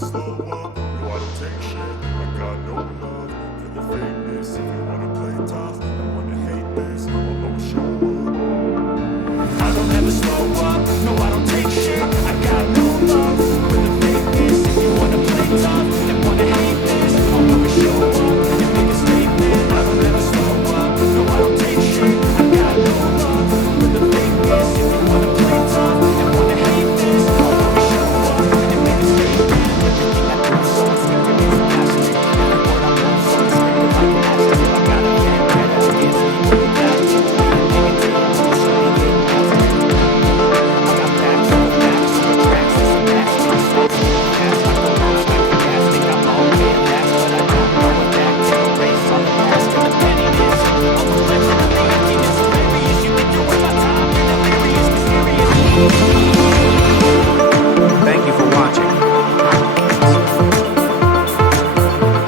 wanna slow up, no I don't take shit. I got no love for the fakeness. If you wanna play tough,